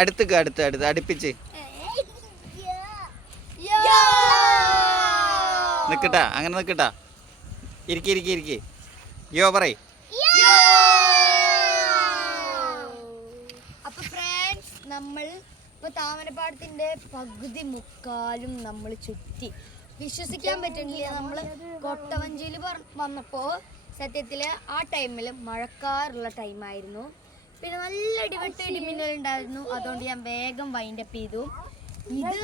അടുപ്പിച്ച് നിക്കട്ടാ, അങ്ങനെ നിക്കട്ടാ. ഇരിക്കി യോ പറയ്. അപ്പൊ ഫ്രണ്ട്സ്, നമ്മൾ ഇപ്പൊ താമരപ്പാടത്തിന്റെ പകുതി മുക്കാലും നമ്മൾ ചുറ്റി. വിശ്വസിക്കാൻ പറ്റുന്നില്ല, നമ്മൾ കൊട്ടവഞ്ചിയിൽ വന്നപ്പോ സത്യത്തില് ആ ടൈമിൽ മഴക്കാറുള്ള ടൈമായിരുന്നു. പിന്നെ നല്ല ഇടിവെട്ട് ഇടിമിന്നൽ ഉണ്ടായിരുന്നു. അതുകൊണ്ട് ഞാൻ വേഗം വൈൻഡപ്പ് ചെയ്തു. ഇത്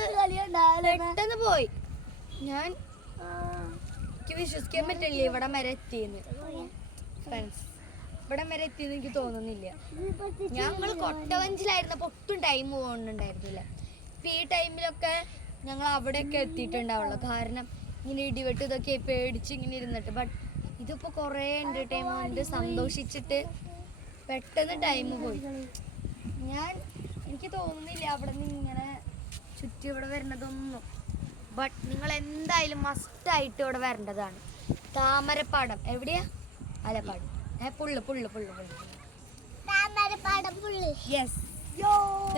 പെട്ടെന്ന് പോയി. എനിക്ക് വിശ്വസിക്കാൻ പറ്റില്ല ഇവിടെ വരെ എത്തിയെന്ന്. ഫ്രണ്ട്സ്, ഇവിടെ വരെ എത്തിയെന്ന് എനിക്ക് തോന്നുന്നില്ല. ഞങ്ങൾ കൊട്ടവഞ്ചിലായിരുന്നപ്പോൾ ഒട്ടും ടൈം പോകുന്നുണ്ടായിരുന്നില്ല. ഇപ്പം ഈ ടൈമിലൊക്കെ ഞങ്ങൾ അവിടെയൊക്കെ എത്തിയിട്ടുണ്ടാവുള്ളൂ. കാരണം ഇങ്ങനെ ഇടിവെട്ട് ഇതൊക്കെ പേടിച്ച് ഇങ്ങനെ ഇരുന്നിട്ട്. ബട്ട് ഇതിപ്പോൾ കുറേ എൻ്റർടൈൻമെൻറ്റ് സന്തോഷിച്ചിട്ട് പെട്ടെന്ന് ടൈം പോയി. എനിക്ക് തോന്നുന്നില്ല അവിടെ നിന്ന് ഇങ്ങനെ ചുറ്റി ഇവിടെ വരുന്നതൊന്നും. ബട്ട് നിങ്ങൾ എന്തായാലും മസ്റ്റായിട്ട് ഇവിടെ വരേണ്ടതാണ്. താമരപ്പാടം എവിടെയാ? ആലപ്പാട്. യെസ്,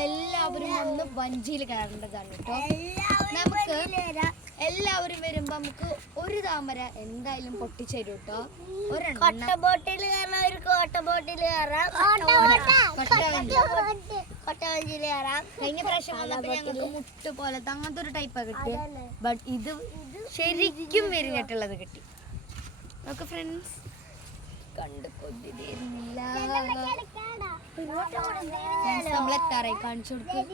എല്ലാവരും ഒന്ന് വഞ്ചിയിൽ കയറേണ്ടതാണ് കേട്ടോ. നമുക്ക് എല്ലാവരും വരുമ്പോ നമുക്ക് ഒരു താമര എന്തായാലും പൊട്ടിച്ചേരും കേട്ടോ. കഴിഞ്ഞ പ്രാവശ്യം വന്നപ്പോ ഞങ്ങൾക്ക് മുട്ട് പോലത്തെ അങ്ങനത്തെ ഒരു ടൈപ്പാ കിട്ടിയ. ബട്ട് ഇത് ശരിക്കും വെരിഞ്ഞിട്ടുള്ളത് കിട്ടി. നമുക്ക് ഫ്രണ്ട്സ് കണ്ട് കൊതിരുന്നില്ല. നമ്മളെത്താറായി കാണിച്ചു കൊടുക്കും.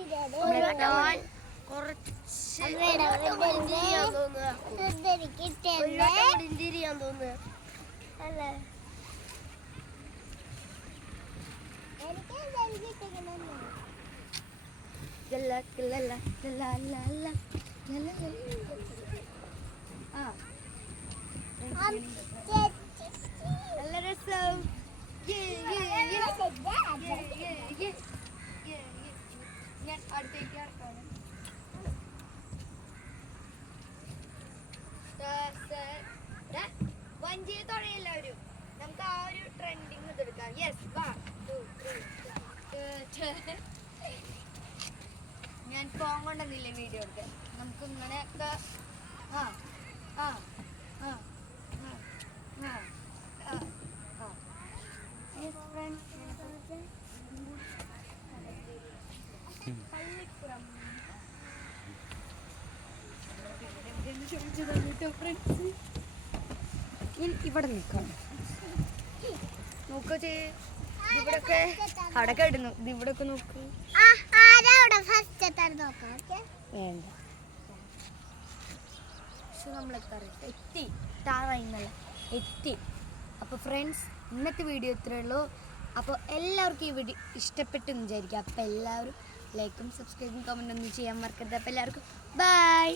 നല്ല രസം. ഞാൻ അടുത്തേക്ക് നടക്കാണ്. വഞ്ചിയെ തുടങ്ങിയെല്ലാവരും നമുക്ക് ആ ഒരു ട്രെൻഡിങ് ഇതെടുക്കാം. യെസ്, 1 2 3. ഞാൻ ഫോൺ കൊണ്ടുവന്നില്ല വീഡിയോ എടുക്കാൻ. നമുക്ക് ഇങ്ങനെയൊക്കെ ഇവിടെ നിൽക്കാം. നോക്കേ, ഇവിടൊക്കെ അവിടൊക്കെ ഇടുന്നു. ഇത് ഇവിടൊക്കെ നോക്ക്. വേണ്ട, പക്ഷെ എത്തി താഴെ എത്തി. അപ്പോൾ ഫ്രണ്ട്സ്, ഇന്നത്തെ വീഡിയോ ഇത്രയേ ഉള്ളൂ. അപ്പോൾ എല്ലാവർക്കും ഈ വീഡിയോ ഇഷ്ടപ്പെട്ടെന്ന് വിചാരിക്കുക. അപ്പോൾ എല്ലാവരും ലൈക്കും സബ്സ്ക്രൈബും കമൻറ്റും ഒന്നും ചെയ്യാൻ മറക്കരുത്. അപ്പോൾ എല്ലാവർക്കും ബൈ.